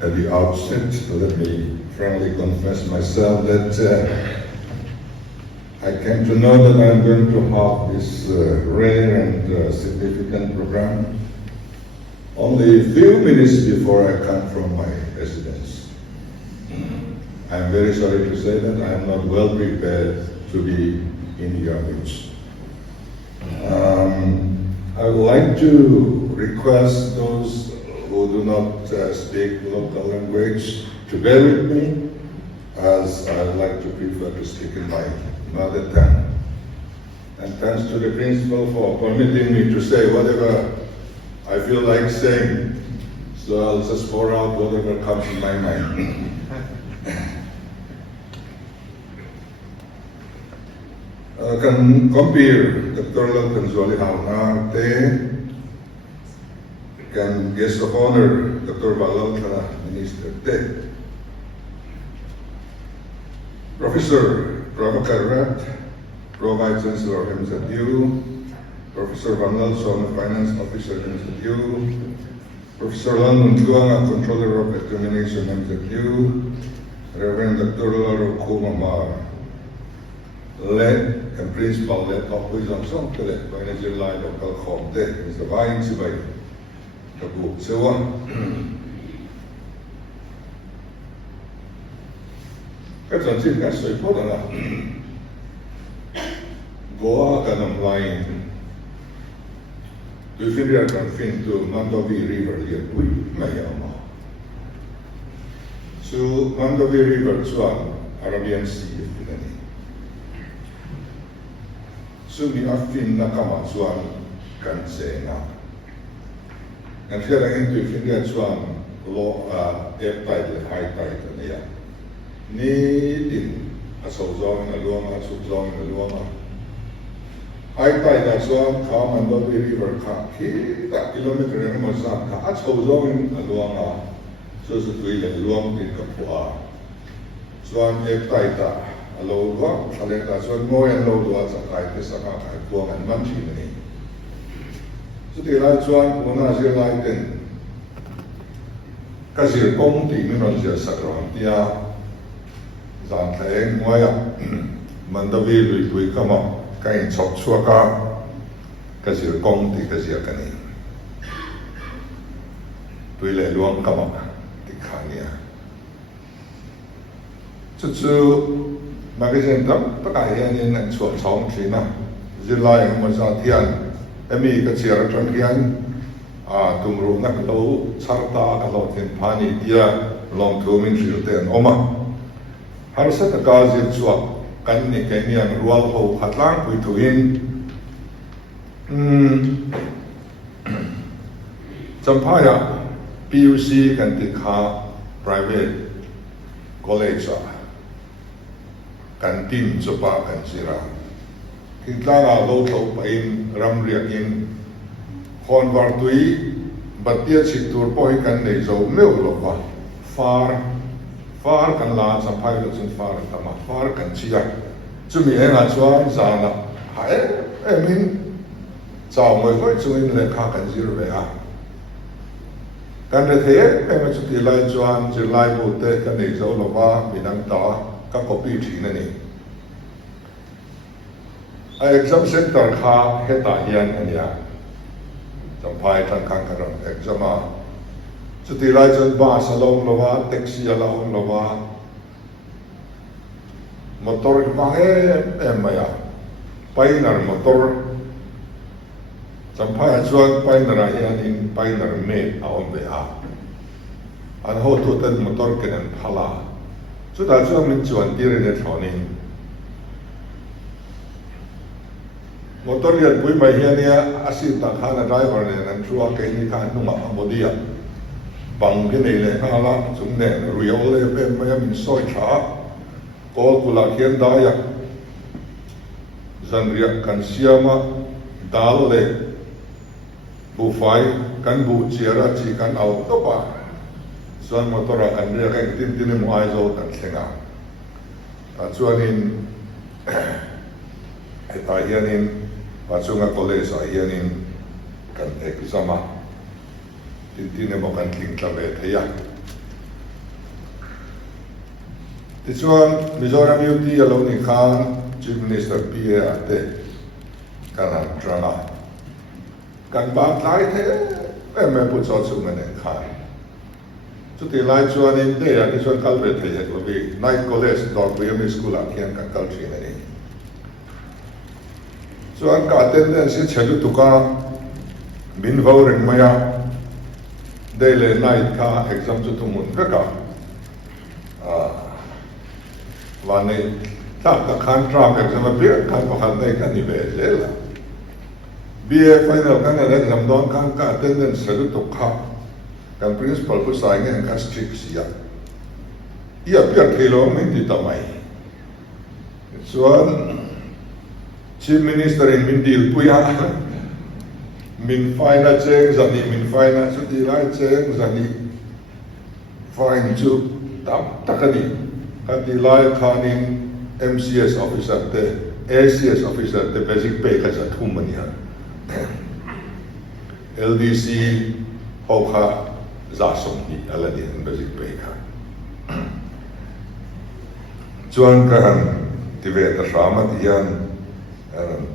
At the outset, let me frankly confess myself that I came to know that I'm going to have this rare and significant program only a few minutes before I come from my residence. I'm very sorry to say that I am not well prepared to be in your midst. I would like to request those who do not speak local language to bear with me, as I would like to prefer to speak in my mother tongue. And thanks to the principal for permitting me to say whatever I feel like saying, so I'll just pour out whatever comes in my mind. Kan compare Dr. Kanzuali Hauna te kan guest of honor Dr. Balal ka Minister te Professor Prabhakar Rat, Pro Vice Chancellor MZU, Professor Van Nelson, Finance Officer MZU, Professor Lan Muntuanga, Controller of Examination MZU, Reverend Dr. Laro Kumamar, led and principal led of Wisdom Song Tele, Manager Line of Kalkhom Te, Mr. Vain Sibay, Tabu Sewan. Kadang sih kan saya pun adalah Goa kanam lain. Dufirian kan fin tu Mandovi River dia pui mayama. So Mandovi River suan Arabian Sea ini. So mi afin nakama suan kan sena. Dan sekarang itu Dufirian suan lo air tide high tide ni ya. Ni din asawzong alwama asawzong alwama high tide aswang ka Mandovi River ka kita kilometer yang masak ka asawzong alwama so tuile alwang din kapua swan ek tide alwa aleta swan mo yan lo dua sa tide sa ka buangan manchi ni so tila swan una sia laiten kasir kong ti minon sia sakram dia Zan Theng Ngoya Mandavi Lui Tui Kama Kain Chok Chua Ka Kasir Kong Ti Kasir Kani Tui Le Luang Kama Ti Khania Chuchu Magazine Dam Pakai Yan Yan Chuan Chong China Zilai Masa Tian Emi Kasir Chon Kian Tumru Nak Lo Charta Kalau Tin Pani Dia Long Tu Min Shil Ten Oma Harusnya terkazir suap kan ni kini yang rual ho hatlang kuituin sampaya PUC kan tikha private college kan tim sopa kan sira kita la lo to pain ramriakin hon wartui batia situr poi kan nei zo meu lo pa far kan la sampai lo sun far tama far kan chia chumi enga chuan zana hai min chao moi khoi chuin le kha kan zir ve a kan re the em chu ti lai chuan zir lai bu te kan nei zo lo ba minang ta ka copy thi na ni a exam center kha heta hian ania sampai tan kan karam exam a Cuti lajan bas along lawa, taxi along lawa, motor maya, painar motor, sampai ajuan painar ahianin painar me aon beha, anho tutan motor kenen pala, sudah ajuan mencuan diri net honing, motor yang pui mahiania asin tak hana driver nen chua kini kan numa amodia. Bang kini le kala sumne ruyol le pe maya min soi cha kol kula kian daya zanriak kan siama dal le bufai kan bu ciara ci kan au topa suan motora kan ria kan tin tin mo ai zo kan thenga ta chuanin eta hianin pachunga college a hianin kan exama Tintine mo kan king tabe theya chuan Mizoram UT alo ni khan Chief Minister PA ate kan han tranga kan ba lai the me pu cho chu ngane khan chu ti lai chuan in de ya ni chuan kalbe the ya lo bi night college dot primary school a khian kan kal thi ne chuan ka attendance chelu tuka min vo reng maya daily night ka exam chu tumun kaวันนี้ถ้าตะคันทราบแบบจะมาเบียดกันประคันได้กันนี่เบสเลยล่ะเบียร์ไฟนอลกันอะไรจำนวนกันก็เต้นเต้นสะดุดตกขับกัน principal ผู้สายเงี้ยกัน strict เสียเอียเบียร์เทโลไม่ติดต่อไม่ส่วน chief minister มินดีลปุยามินไฟน่าเจงสันนี่มินไฟน่าสุดที่ไรเจงสันนี่ไฟจุดตักนี่กันที่ไล่ขานิน MCS officer เต ACS officer เต basic pay ก็จะทุ่มมันเนี่ย LDC เขาขาจะส่งนี่อะไรเนี่ย basic pay ค่ะจวนกันที่เวทสามัญยัน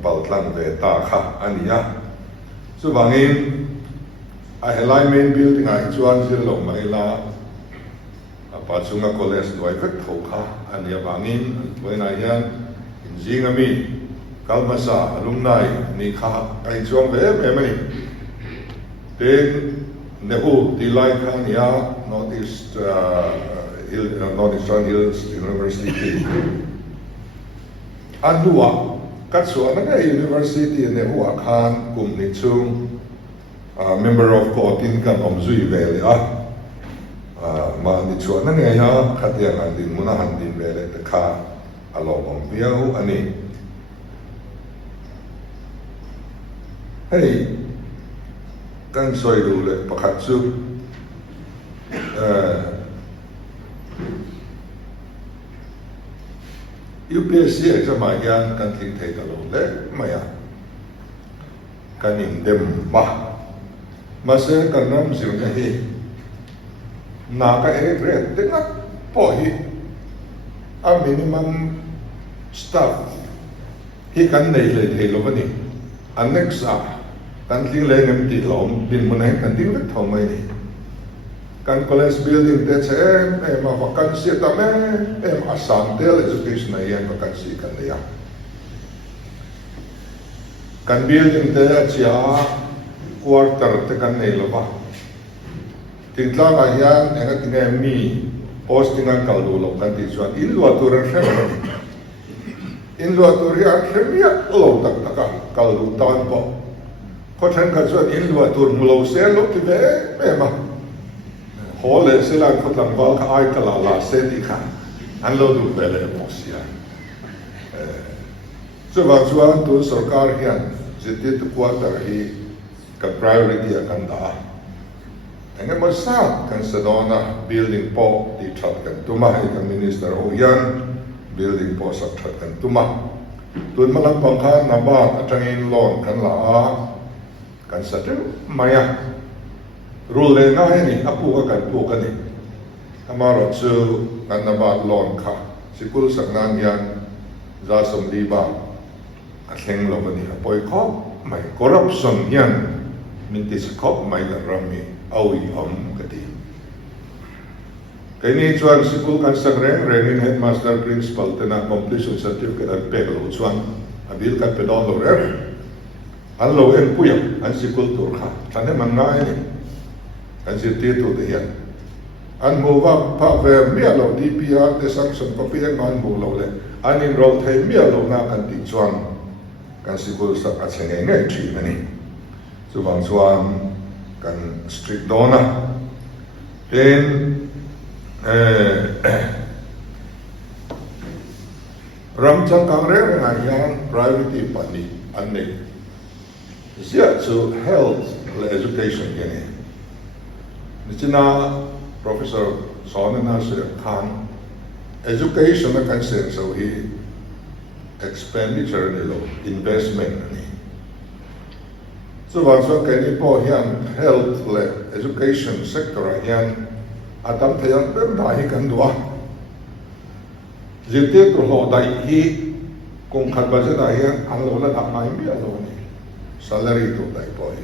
ปัลลังเวตาค่ะอันนี้อ่ะส่วนบางทีไอ้ alignment building ไอ้จวนที่ลงมาละปัจจุบัน college ด้วยก็ถูกค่ะอันนี้บางทีวันนี้ยันจริงๆมีกัลมาซาลุงนายนี่ค่ะไอ้จวนแบบไม่เป็นเนี่ยผู้ที่ไล่ข้างนี้ Northeastern Hills University อันดัวกัดส่วนนั้นไอ้ University เนี่ยหัวคานกลุ่มนิชุงmember of court ที่กันอมจุยเวลอ่ะมาในช่วงนั้นไงฮะขัดแย้งอันดินมุนาหันดินเวลแต่ข้าอารมณ์ของเบี้ยวอันนี้เฮ้ยกันสวยดูเลยประคัตสุUPSC จะมาอย่างกันทิ้งเทตลอดเลยไม่อะกันอินเดมมาเสกกันน้ำสิ่งนี้นาคเอเรตเด็กนักพอฮีอามินิมัมสตาฟฮีกันในเลยเทลวันนี้อันนี้สักกันทิ้งเลยเงินติดหลอมบินมันให้กันทิ้งเล็กทำไมนี่กัน college building เตเชมาวักันเสียตามอาสามเตล education ในยังวักันเสียกันเลยกัน building เตเชีย quarter เตกันในหรอวะถึงตอนนั้นเองก็ถึงมี posting กันกัลดูลงกันที่ส่วนอินลัวตัวเรื่องอินลัวตัวเรื่องเนี่ยเราตักกัลดูตอนพอเขาฉันก็ส่วนอินลัวตัวมุลเซลล์ที่เบ้มาโหเลยสิลังเขาตั้งว่าเขาไอ้ตลาดเซติขันอันเราดูเบลเลยพอเสียส่วนตัวสกัดเฮียนจิตที่ตัวแต่ที่กับ priority กันด่าเองก็มาสร้างกันสะดวกนะ building พอที่ชัดกันตัวมาให้กับ minister โอยัน building พอสักชัดกันตัวมาตัวมาลังบังคับนับบ้านจังอินลอนกันละกันสัจไม่อะรู้เลยง่ายนี่พูดกันนี่ทำมาเราเจอกันนับบ้านลอนค่ะสิคุลสักนานยันจะสมดีบ้างเข่งลงมานี่ปล่อยครอบไม่ corruption ยันมินติสครอบไม่กันรามีเอาอีกกันดีทีนี้ชวนสิคุลกันสักเรื่องนี้ headmaster principal แต่น่า completion certificate อันเป็นเราชวนอันบิลกันเป็นดอนเราเรื่องอันเราเองคุยอันสิคุลตัวค่ะท่านนี้มันง่ายนี่อันสิตีตัวเดียนอันมูว่าพระเวรเมียเรา DPR แต่สังสมก็เพียงมันมูเราเลยอันนี้เราเทเมียเราหน้ากันติดชวนกันสิคุลสักอาเชงง่ายทีนี่ส่วนชวนกันสตรีทโดนะเป็นรำจังกังเรื่องงานยัง priority ปันนี้อันนี้เสียสู่ health และ education อย่างนี้นี่จีน่า professor สอนน่าเสียทาง education นักการศึกษาที่ expenditure นี่หรอ investment นี่ส่วนส่วนแค่นี้พอเห็น health และ education sector เห็นอาจารย์ที่ยังเป็นได้กันด้วย zirte to lo dai hi kung khat ba jana hian an lo la dak mai mi a lo ni salary to dai poi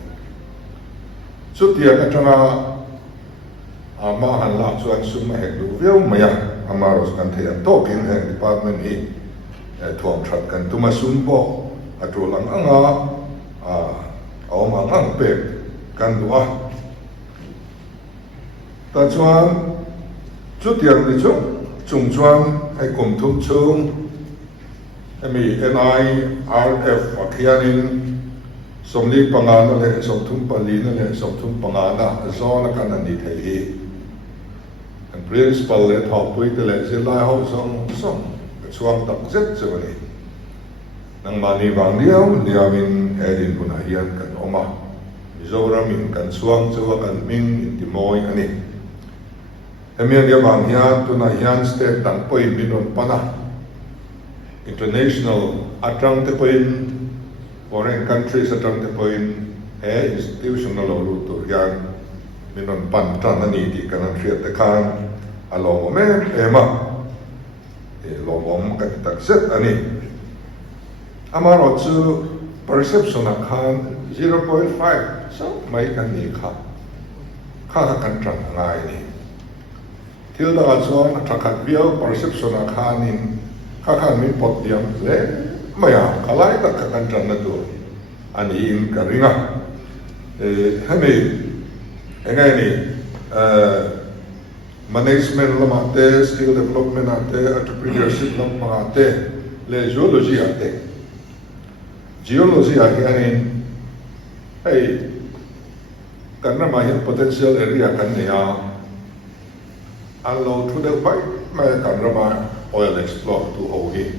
chu tia ka changa ama han la chuan sum he du veu maya amaros kan thea tokin he department hi thuam that kan tuma sum bo atulang anga awma ngang pe kan duwa ta chuan chu tiang ni chu chung chuan ai kum thum chung ami NIRF akhianin somli pangana le somthum palina le somthum pangana zona kan ani thei hi an principal le thopui te le zilai ho song chuang tak zet chawani nang mani wang liamin edin puna hian kan oma mizoram in kan chuang chawa kan ming in timoi ani hemian dia wang hian tuna hian state tang poi minon pana international atang te poin foreign countries atang te poin he institutional lo tu hian minon pan tan ani ti kan khriat te khan alo me ema lo bom kan tak set ani amaro chu perception a khan 0.5 so mai kan ni kha kan tang ngai ni til da chuan athakat bio perception a khan in khan min pot diam le maya kalai tak kan tang na tu ani in karinga hemi engai ni management lamate skill development ate entrepreneurship lamate le geology ate geology hianin hey kanna ma hian potential area kan nia allo thu de bai ma kanna ma oil explore tu ho hi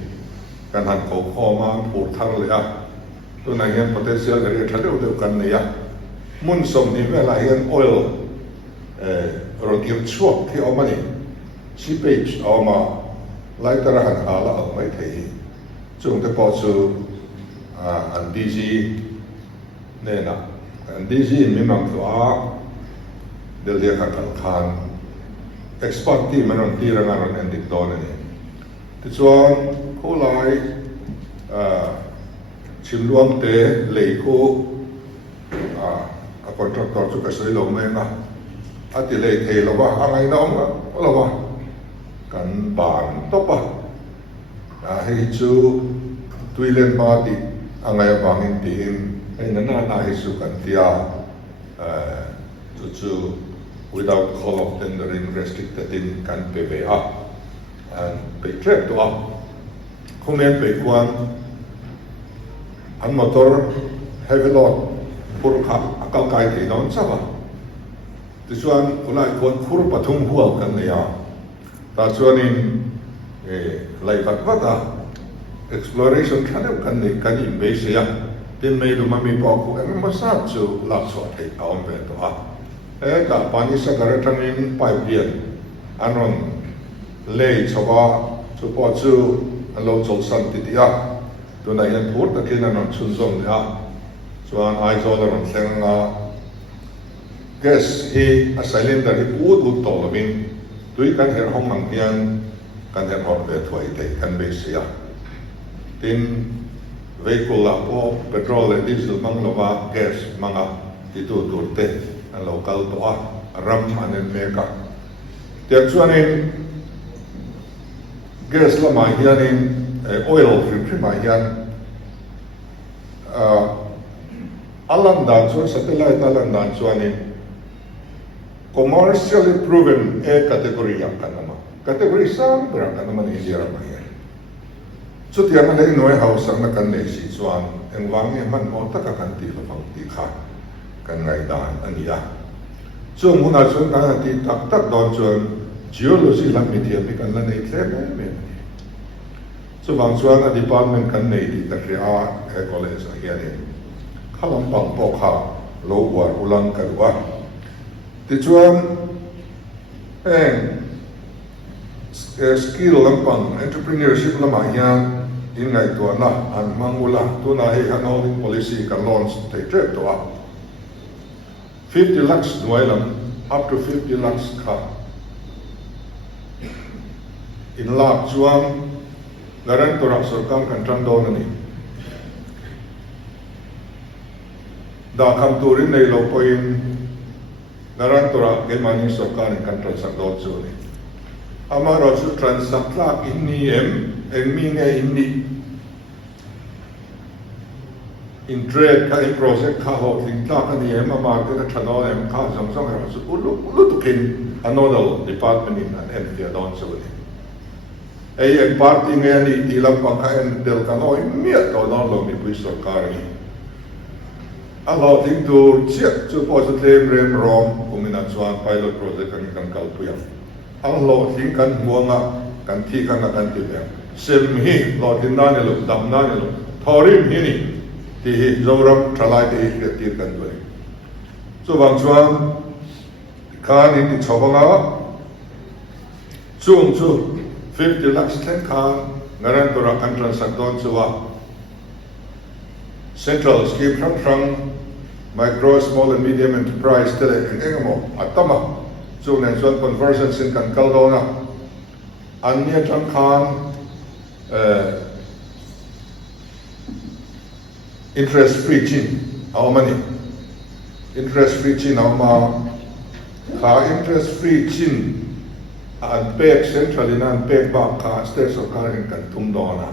kan han ko khoma phur thar le a tu na hian potential area thadeu de kan nia mun som ni vela hian oil rokim chuak thi omani seepage oma laitara han ala au mai thei chung te po chu an DG ne na an DG in minang tu a del dia khan expert team manong ti rangaron endik don ni ti chuan ko lai chimluang te leiko a contractor chu ka soi lo me na ati le thei lo wa angai na om lo wa kan ban to pa hei chu tuilen ba ti angai bangin tin ai na hi su kan tia chu without call of tendering restricted in kan PBA and pay trap to up kumen pe kwan an motor heavy load pur kha akal kai thi non sawa chuan ulai kon khur pathum hual kan ne ya ta chuanin lai vat vata exploration thane kan ne kan in be se ya tin mei lu mami po ku em ma sa chu la so thei aom be to a ka pani sa garatangin pipe bien anon lei chowa chu po chu alo chol san ti ya tu na yan phur ta kin anon chun zong ya chuan ai zol anon thleng gas hi a cylinder hi ut to min tui kan her hong mang hian kan her hot be thoi te kan be sia tin vehicle la po petrol and diesel mang lova gas manga itu turte an local to a ram anen meka tiak chuanin gas la ma hianin oil free ma hian alam dan chuan satellite alam dan chuanin commercially proven category yang kanama category sam berang kanama ni dia ramai chu tiang le noi house ang na kan nei si chuan eng wang nge man mo ta ka kan ti lo phang ti kha kan ngai dan ania chu mu na chuan ka ti tak tak don chuan geology lam mi thiam mi kan la nei tle me chu wang chuan a department kan nei ti ta ria college a hian ni khalam pang po kha lo war ulang karwa ti chuan skill lampang entrepreneurship lama hian in ngai to na an mangula tu na he housing policy kan launch te trap to a 50 lakhs nuailam up to 50 lakhs kha in la chuan Garantora sarkar kan trando nani da kam turin nei lo poin garantora gelmani sarkar kan transakdon chuni amaro chu transakla inni mi nge inni in trade ka in project ka ho thing ta ka ni market ka thano ka song song ra su ulu tu kin another department in an area don so ni en party nge ni ti lam pa ka en del ka no mi to don lo mi pui sarkar ni alo thing tu chiat chu positive rem rom kumina chuan pilot project kan kal puya alo thing kan muanga kan thi kan ti le sem hi lo tin na ne lo dam na ne lo thorim hi ni ti zoram thalai te ti kan doi so bang chuan kan in ti chobanga chung chu 50 lakhs ten kan ngaran tora kan transakdon chuwa central scheme from micro small and medium enterprise tele engamo atama so nen chuan conversion sin kan kaldona anya tang kan interest free chin our money interest free chin our ma ka interest free chin an pek central in an pek ba ka state sarkar kan tum dona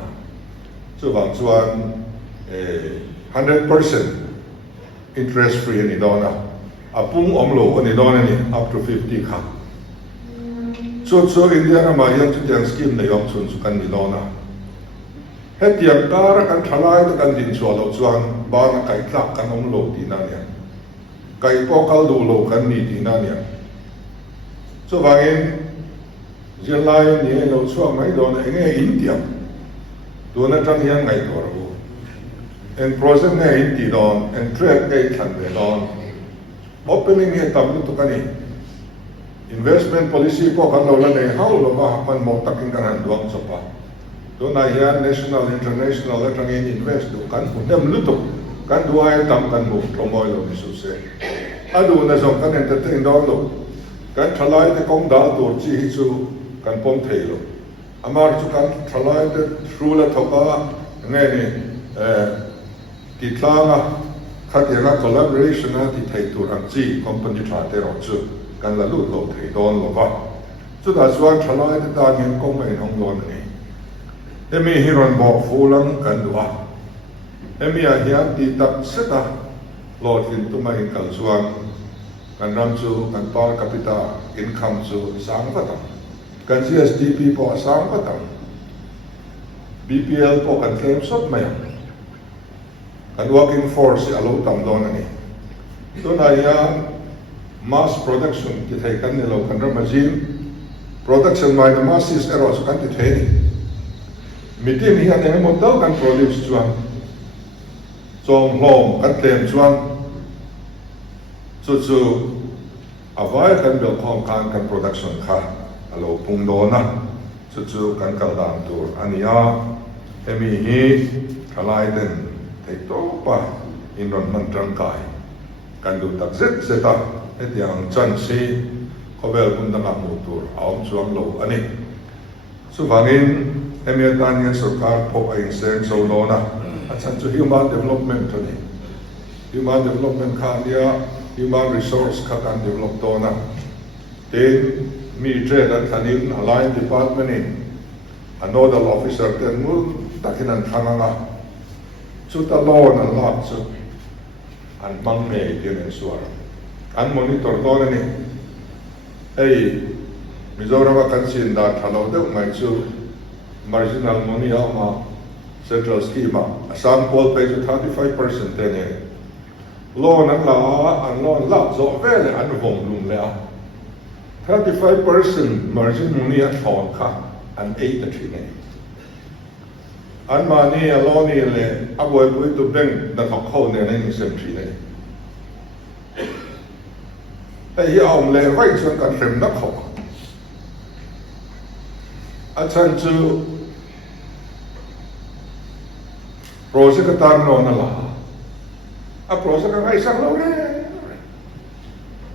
so bang chuan 100% interest free ni dona apung omlo ni dona ni up to 50 ka so india na ma yan chu tiang scheme na yom chun su kan ni dona het tiang tar kan thalai ta kan din chwa lo chuan ba na kai tlak kan omlo ti na nia kai po kal du lo kan ni ti na nia so bangin jelai ni lo chuang mai dona nge india tu na tang yang ngai to ro en project nge inti don en trade nge than ve don opening nge tam tu kan ni investment policy po kan lo la nei how lo ba man mo taking kan han duang so pa do na ya national international la tang invest do kan dem lu to kan duai tam kan mo promoi lo ni su se adu na so kan entertain don lo kan thalai te kong da tur chi hi chu kan pom thei lo amar chu kan thalai te through la thoka nge ni ti tlanga khatianga collaboration na ti thei tur ang chi company tha te ro chu kan la lut lo thei don lo ba chu da chuan thalai te ta ngen kong mai hong lo ni emi hiron bo fulang kan dua emi a hian ti tak seta lo tin tu mai kal chuan kan ram chu kan par capita income chu sang va tam kan GSTP po sang va tam BPL po kan claim sop mai kan working force alo tam don ani to na ya mass production ti thai kan ni lo kan ram jim production mai the masses eros kan ti thai mitin hi an mo dau kan produce chuan chom hlom kan claim chuan chu avai kan bel khom kan production kha alo pung do na chu kan kal dam tur ania emi hi thalai den thei to pa in ron man tang kai kan du tak zet zeta etiang chan si khobel kun dang mu tur aum chuang lo ani su bangin emi tanian sarkar pho ai sen so do na achan chu human development ani human development kha dia human resource ka kan develop to na ten mi trade at kanin aligned department in a nodal officer ten mul takinan thanganga chu ta law na la chu an mang me ten suar an monitor to ni ei Mizoram kan sin da thalo de mai chu marginal money ma central scheme Assam poll pay to 35% ten law na la an law la zo vele an vom lum le 35% margin money at thon kha an 8 thine an mani a law ni le avoy pui to bank da thok kho ne nei sem thine ai om le vai chuan kan rem na kho a chan chu project tar no na la a project ka ngai sang lo re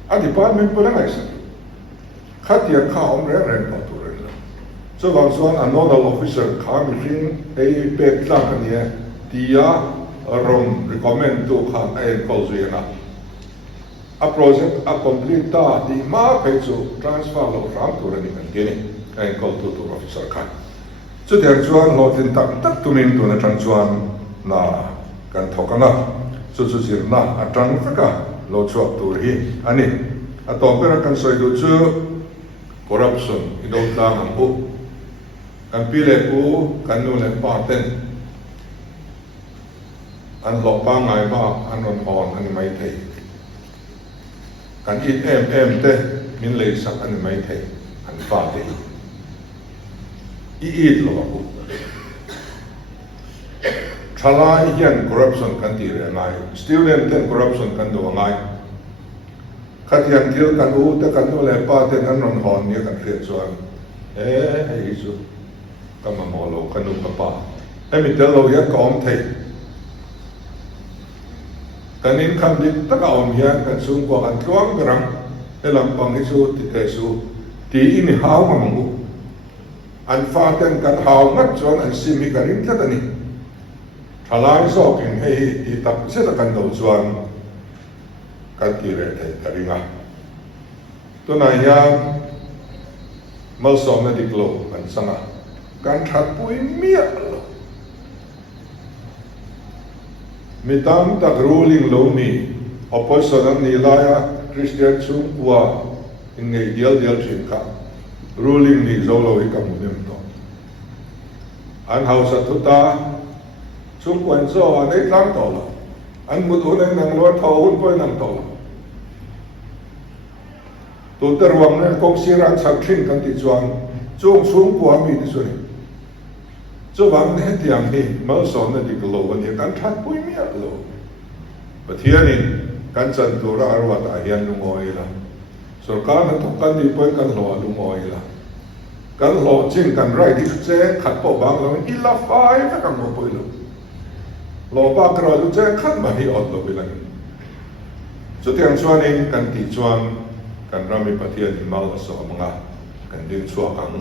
a department pula ngai sang khatia kha om re pa tu re so wang suan a nodal officer khang ring ei pek tlang ania tia rom recommend to khang ai kol zuina a project a complete ta di ma pe chu transfer lo ram tu rani kan geni ai kol to officer khan chu tiang chuan lo tin tak tumin tu na tang chuan na kan thokanga chu sirna a tang taka lo chuak tur hi ani a to pera kan soi du chu corruption i do tlang ang pu kan pile pu kan nu le pa ten an lo pa ngai ba an on on ani mai thei kan it em te min le sak ani mai thei an pa te i lo pu thala hian corruption kan ti re ngai student ten corruption kan do ngai khat hian thil kan u te kan nu le pa ten an on hon ni kan riat chuan hei chu kama mo lo kan nu pa emi tel lo ya ka om thei kanin kan dit ta ka om hian kan sung ko kan tuang gram elam pang ni chu ti te su ti in hau ma mu an fa ten kan hau ngat chuan an simi kan in tla ni thalai so kin hei i tak se ta kan do chuan kan ti re thei ka ringa to na hian mal so na dik lo kan sanga kan that pui mia lo mi tam tak ruling lo ni opposition an ni laya Christian chung wa in ngei dial thin ka ruling ni zo lo i ka mu nem to an house thuta chung kwan zo an ei tlang to lo an mut un nang lo tho hun poi nang to lo tu ter wang ne kong siran sak thin kan ti chuan chung chung kwa mi ti suni chu wang ne tiang hi mal so na dik lo an kan that pui mi a lo pathianin kan chan tu ra arwa ta hian lu ngoi la sarkar na thok kan ni poi kan lo lu ngoi la kan lo ching kan rai dik che khat po bang lo i la fai ta kan mo poi lo ba kra lu che khat ma hi ot lo bi la chu tiang chuan in kan ti chuan kan rami pathian hi mal so manga kan din chuak ang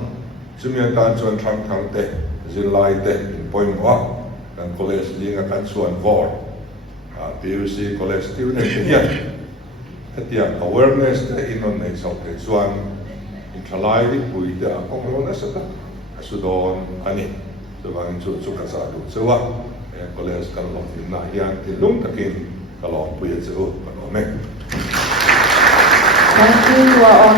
chumian tan chuan thang te zin lai te in point wa kan college linga kan chuan vor PUC college student hian hetiang awareness te inon nei sau te chuan in thalai di pui te a kong lo na sa ta asudon ani so bang chu ka sa du chuwa college kan lo tin na hian ti lung takin ka lo pui chu pa no me Thank you to our